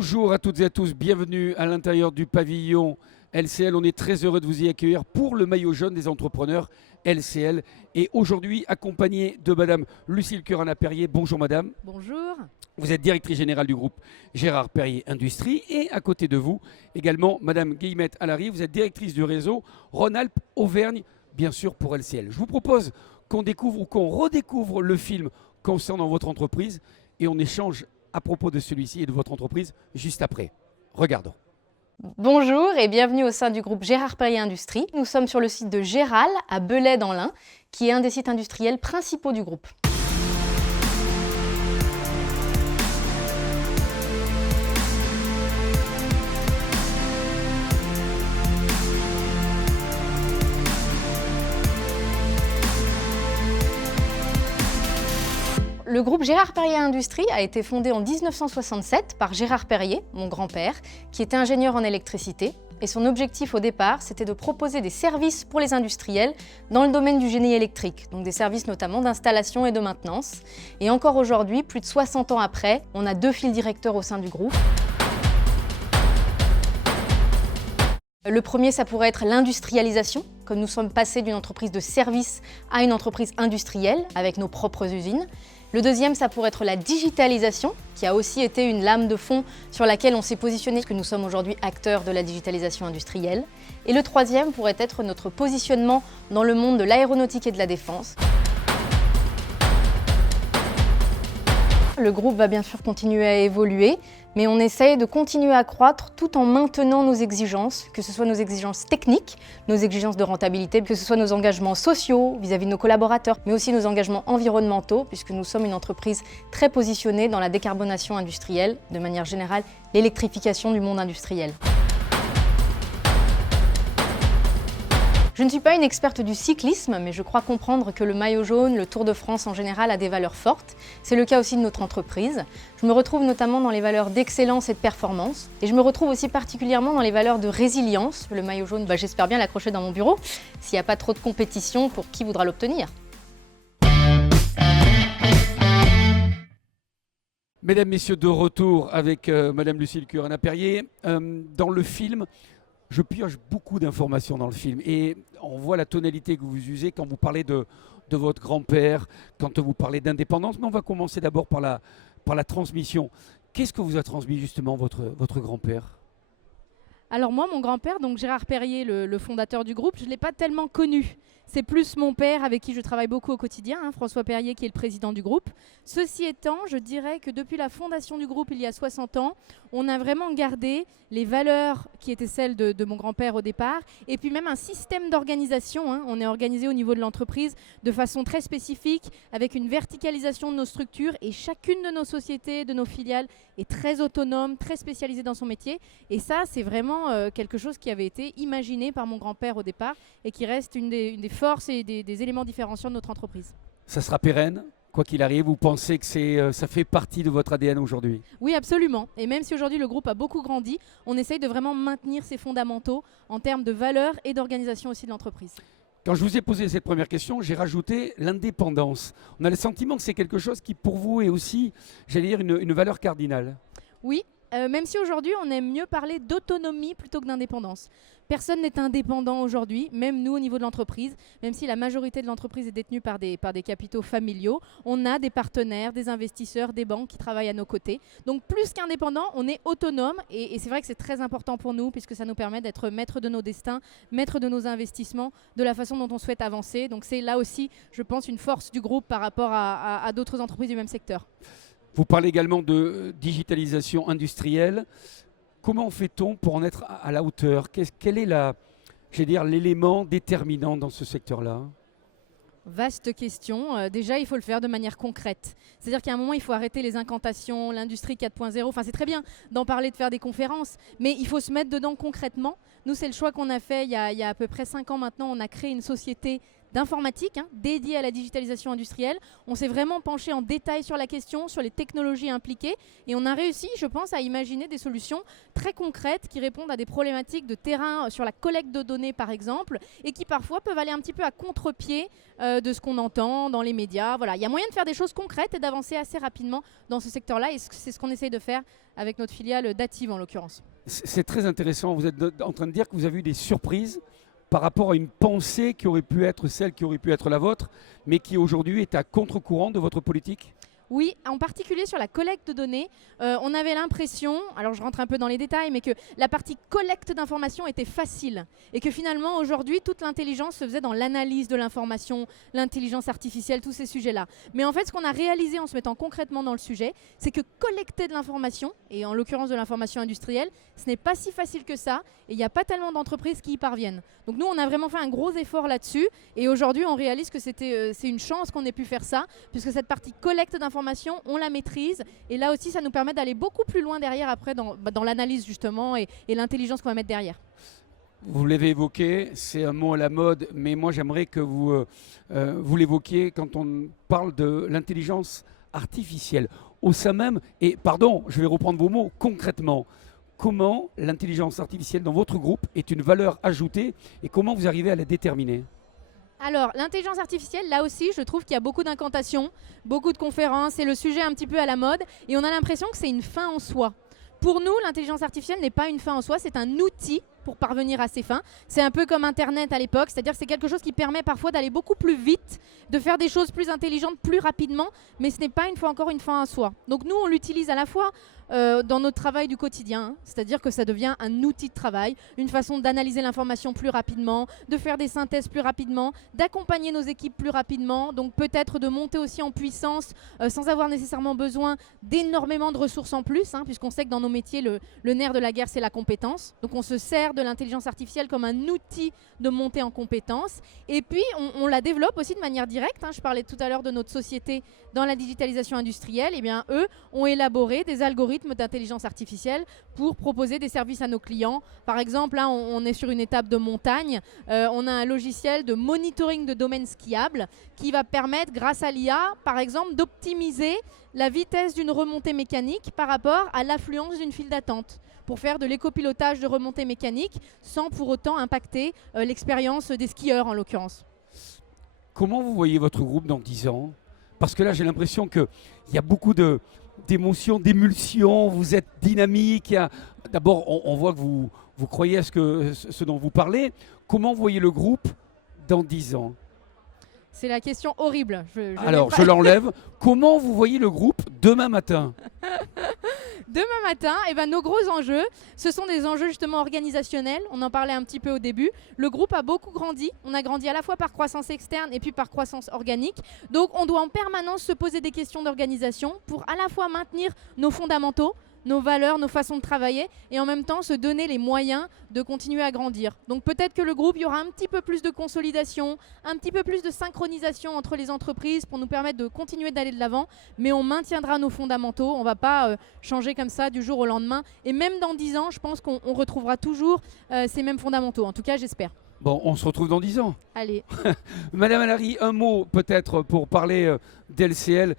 Bonjour à toutes et à tous, bienvenue à l'intérieur du pavillon LCL. On est très heureux de vous y accueillir pour le maillot jaune des entrepreneurs LCL. Et aujourd'hui, accompagné de Madame Lucille Curana-Perrier. Bonjour Madame. Bonjour. Vous êtes directrice générale du groupe Gérard Perrier Industrie. Et à côté de vous, également Madame Guillemette Allary. Vous êtes directrice du réseau Rhône-Alpes Auvergne, bien sûr pour LCL. Je vous propose qu'on découvre ou qu'on redécouvre le film concernant votre entreprise et on échange à propos de celui-ci et de votre entreprise juste après. Regardons. Bonjour et bienvenue au sein du groupe Gérard Perrier Industrie. Nous sommes sur le site de Géral à Belay dans l'Ain, qui est un des sites industriels principaux du groupe. Le groupe Gérard Perrier Industrie a été fondé en 1967 par Gérard Perrier, mon grand-père, qui était ingénieur en électricité. Et son objectif au départ, c'était de proposer des services pour les industriels dans le domaine du génie électrique, donc des services notamment d'installation et de maintenance. Et encore aujourd'hui, plus de 60 ans après, on a 2 fils directeurs au sein du groupe. Le premier, ça pourrait être l'industrialisation, comme nous sommes passés d'une entreprise de service à une entreprise industrielle avec nos propres usines. Le deuxième, ça pourrait être la digitalisation, qui a aussi été une lame de fond sur laquelle on s'est positionné, parce que nous sommes aujourd'hui acteurs de la digitalisation industrielle. Et le troisième pourrait être notre positionnement dans le monde de l'aéronautique et de la défense. Le groupe va bien sûr continuer à évoluer, mais on essaye de continuer à croître tout en maintenant nos exigences, que ce soit nos exigences techniques, nos exigences de rentabilité, que ce soit nos engagements sociaux vis-à-vis de nos collaborateurs, mais aussi nos engagements environnementaux, puisque nous sommes une entreprise très positionnée dans la décarbonation industrielle, de manière générale, l'électrification du monde industriel. Je ne suis pas une experte du cyclisme, mais je crois comprendre que le maillot jaune, le Tour de France en général, a des valeurs fortes. C'est le cas aussi de notre entreprise. Je me retrouve notamment dans les valeurs d'excellence et de performance. Et je me retrouve aussi particulièrement dans les valeurs de résilience. Le maillot jaune, j'espère bien l'accrocher dans mon bureau, s'il n'y a pas trop de compétition pour qui voudra l'obtenir. Mesdames, Messieurs, de retour avec Madame Lucille Curana-Perrier. Dans le film, je pioche beaucoup d'informations dans le film et on voit la tonalité que vous usez quand vous parlez de votre grand-père, quand vous parlez d'indépendance. Mais on va commencer d'abord par la transmission. Qu'est-ce que vous a transmis justement votre grand-père ? Alors moi, mon grand-père, donc Gérard Perrier, le fondateur du groupe, je ne l'ai pas tellement connu. C'est plus mon père avec qui je travaille beaucoup au quotidien, François Perrier, qui est le président du groupe. Ceci étant, je dirais que depuis la fondation du groupe il y a 60 ans, on a vraiment gardé les valeurs qui étaient celles de mon grand-père au départ, et puis même un système d'organisation. On est organisé au niveau de l'entreprise de façon très spécifique, avec une verticalisation de nos structures, et chacune de nos sociétés, de nos filiales, est très autonome, très spécialisée dans son métier. Et ça, c'est vraiment quelque chose qui avait été imaginé par mon grand-père au départ, et qui reste une des forces et des éléments différenciants de notre entreprise. Ça sera pérenne ? Quoi qu'il arrive, vous pensez que ça fait partie de votre ADN aujourd'hui ? Oui, absolument. Et même si aujourd'hui le groupe a beaucoup grandi, on essaye de vraiment maintenir ses fondamentaux en termes de valeurs et d'organisation aussi de l'entreprise. Quand je vous ai posé cette première question, j'ai rajouté l'indépendance. On a le sentiment que c'est quelque chose qui pour vous est aussi, j'allais dire, une valeur cardinale. Oui. Même si aujourd'hui on aime mieux parler d'autonomie plutôt que d'indépendance. Personne n'est indépendant aujourd'hui, même nous au niveau de l'entreprise, même si la majorité de l'entreprise est détenue par des capitaux familiaux, on a des partenaires, des investisseurs, des banques qui travaillent à nos côtés. Donc plus qu'indépendant, on est autonome et c'est vrai que c'est très important pour nous puisque ça nous permet d'être maître de nos destins, maître de nos investissements, de la façon dont on souhaite avancer. Donc c'est là aussi, je pense, une force du groupe par rapport à d'autres entreprises du même secteur. Vous parlez également de digitalisation industrielle. Comment fait-on pour en être à la hauteur ? Quel est l'élément déterminant dans ce secteur-là ? Vaste question. Déjà, il faut le faire de manière concrète. C'est-à-dire qu'à un moment, il faut arrêter les incantations, l'industrie 4.0. Enfin, c'est très bien d'en parler, de faire des conférences, mais il faut se mettre dedans concrètement. Nous, c'est le choix qu'on a fait il y a à peu près 5 ans maintenant. On a créé une société d'informatique dédié à la digitalisation industrielle. On s'est vraiment penché en détail sur la question, sur les technologies impliquées et on a réussi, je pense, à imaginer des solutions très concrètes qui répondent à des problématiques de terrain sur la collecte de données par exemple et qui parfois peuvent aller un petit peu à contre-pied de ce qu'on entend dans les médias. Voilà, il y a moyen de faire des choses concrètes et d'avancer assez rapidement dans ce secteur-là et c'est ce qu'on essaye de faire avec notre filiale Dativ en l'occurrence. C'est très intéressant. Vous êtes en train de dire que vous avez eu des surprises par rapport à une pensée qui aurait pu être celle qui aurait pu être la vôtre, mais qui aujourd'hui est à contre-courant de votre politique ? Oui, en particulier sur la collecte de données, on avait l'impression, alors je rentre un peu dans les détails, mais que la partie collecte d'informations était facile et que finalement aujourd'hui toute l'intelligence se faisait dans l'analyse de l'information, l'intelligence artificielle, tous ces sujets-là. Mais en fait ce qu'on a réalisé en se mettant concrètement dans le sujet, c'est que collecter de l'information, et en l'occurrence de l'information industrielle, ce n'est pas si facile que ça et il n'y a pas tellement d'entreprises qui y parviennent. Donc nous on a vraiment fait un gros effort là-dessus et aujourd'hui on réalise que c'est une chance qu'on ait pu faire ça puisque cette partie collecte d'informations on la maîtrise et là aussi ça nous permet d'aller beaucoup plus loin derrière après dans l'analyse justement et l'intelligence qu'on va mettre derrière. Vous l'avez évoqué, c'est un mot à la mode, mais moi j'aimerais que vous l'évoquiez quand on parle de l'intelligence artificielle. Au sein même, et pardon, je vais reprendre vos mots, concrètement, comment l'intelligence artificielle dans votre groupe est une valeur ajoutée et comment vous arrivez à la déterminer ? Alors, l'intelligence artificielle, là aussi, je trouve qu'il y a beaucoup d'incantations, beaucoup de conférences, c'est le sujet un petit peu à la mode, et on a l'impression que c'est une fin en soi. Pour nous, l'intelligence artificielle n'est pas une fin en soi, c'est un outil pour parvenir à ses fins. C'est un peu comme Internet à l'époque, c'est-à-dire que c'est quelque chose qui permet parfois d'aller beaucoup plus vite, de faire des choses plus intelligentes plus rapidement, mais ce n'est pas une fois encore une fin en soi. Donc nous, on l'utilise à la fois dans notre travail du quotidien, c'est-à-dire que ça devient un outil de travail, une façon d'analyser l'information plus rapidement, de faire des synthèses plus rapidement, d'accompagner nos équipes plus rapidement, donc peut-être de monter aussi en puissance sans avoir nécessairement besoin d'énormément de ressources en plus, puisqu'on sait que dans nos métiers, le nerf de la guerre, c'est la compétence. Donc on se sert de l'intelligence artificielle comme un outil de montée en compétences. Et puis, on la développe aussi de manière directe. Je parlais tout à l'heure de notre société dans la digitalisation industrielle. Eh bien, eux ont élaboré des algorithmes d'intelligence artificielle pour proposer des services à nos clients. Par exemple, là, on est sur une étape de montagne. On a un logiciel de monitoring de domaines skiables qui va permettre, grâce à l'IA, par exemple, d'optimiser la vitesse d'une remontée mécanique par rapport à l'affluence d'une file d'attente, pour faire de l'écopilotage de remontée mécanique sans pour autant impacter l'expérience des skieurs en l'occurrence. Comment vous voyez votre groupe dans 10 ans ? Parce que là, j'ai l'impression qu'il y a beaucoup d'émotions, d'émulsions, vous êtes dynamique. D'abord, on voit que vous croyez à ce dont vous parlez. Comment vous voyez le groupe dans 10 ans ? C'est la question horrible. Alors, je l'enlève. Comment vous voyez le groupe demain matin ? Demain matin, nos gros enjeux, ce sont des enjeux justement organisationnels. On en parlait un petit peu au début. Le groupe a beaucoup grandi. On a grandi à la fois par croissance externe et puis par croissance organique. Donc, on doit en permanence se poser des questions d'organisation pour à la fois maintenir nos fondamentaux, nos valeurs, nos façons de travailler et en même temps se donner les moyens de continuer à grandir. Donc peut-être que le groupe, il y aura un petit peu plus de consolidation, un petit peu plus de synchronisation entre les entreprises pour nous permettre de continuer d'aller de l'avant, mais on maintiendra nos fondamentaux, on ne va pas changer comme ça du jour au lendemain. Et même dans 10 ans, je pense qu'on retrouvera toujours ces mêmes fondamentaux, en tout cas j'espère. Bon, on se retrouve dans 10 ans. Allez. Madame Allary, un mot peut-être pour parler d'LCL.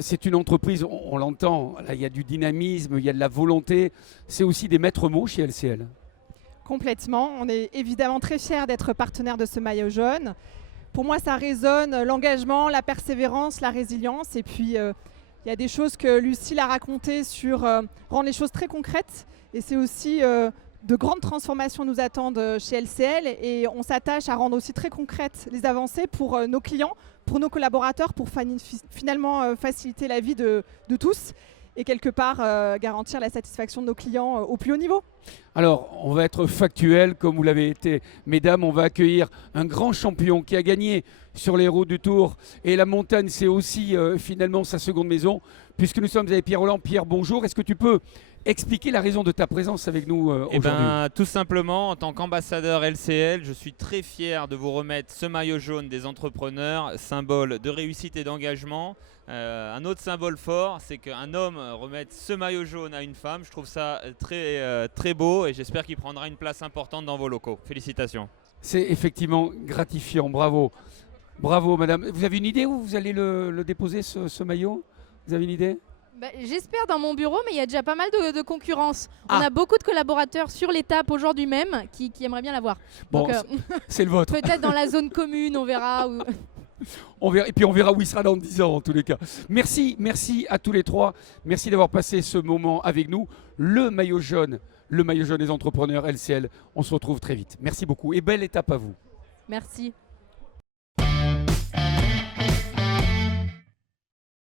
C'est une entreprise, on l'entend, il y a du dynamisme, il y a de la volonté. C'est aussi des maîtres mots chez LCL. Complètement. On est évidemment très fiers d'être partenaire de ce maillot jaune. Pour moi, ça résonne l'engagement, la persévérance, la résilience. Et puis, il y a des choses que Lucille a racontées sur rendre les choses très concrètes. Et c'est aussi de grandes transformations nous attendent chez LCL. Et on s'attache à rendre aussi très concrètes les avancées pour nos clients, pour nos collaborateurs, pour finalement faciliter la vie de tous et quelque part garantir la satisfaction de nos clients au plus haut niveau. Alors, on va être factuel comme vous l'avez été. Mesdames, on va accueillir un grand champion qui a gagné sur les routes du Tour. Et la montagne, c'est aussi finalement sa seconde maison, puisque nous sommes avec Pierre Rolland. Pierre, bonjour. Est-ce que tu peux expliquer la raison de ta présence avec nous aujourd'hui ? Tout simplement, en tant qu'ambassadeur LCL, je suis très fier de vous remettre ce maillot jaune des entrepreneurs, symbole de réussite et d'engagement. Un autre symbole fort, c'est qu'un homme remette ce maillot jaune à une femme. Je trouve ça très beau et j'espère qu'il prendra une place importante dans vos locaux. Félicitations. C'est effectivement gratifiant. Bravo. Bravo, madame. Vous avez une idée où vous allez le déposer, ce maillot? Vous avez une idée? J'espère dans mon bureau, mais il y a déjà pas mal de concurrence. On Ah. a beaucoup de collaborateurs sur l'étape aujourd'hui même qui aimeraient bien l'avoir. Bon, Donc, c'est le vôtre. peut-être dans la zone commune, on verra. On verra, et puis on verra où il sera dans 10 ans en tous les cas. Merci à tous les trois. Merci d'avoir passé ce moment avec nous. Le maillot jaune des entrepreneurs LCL. On se retrouve très vite. Merci beaucoup et belle étape à vous. Merci.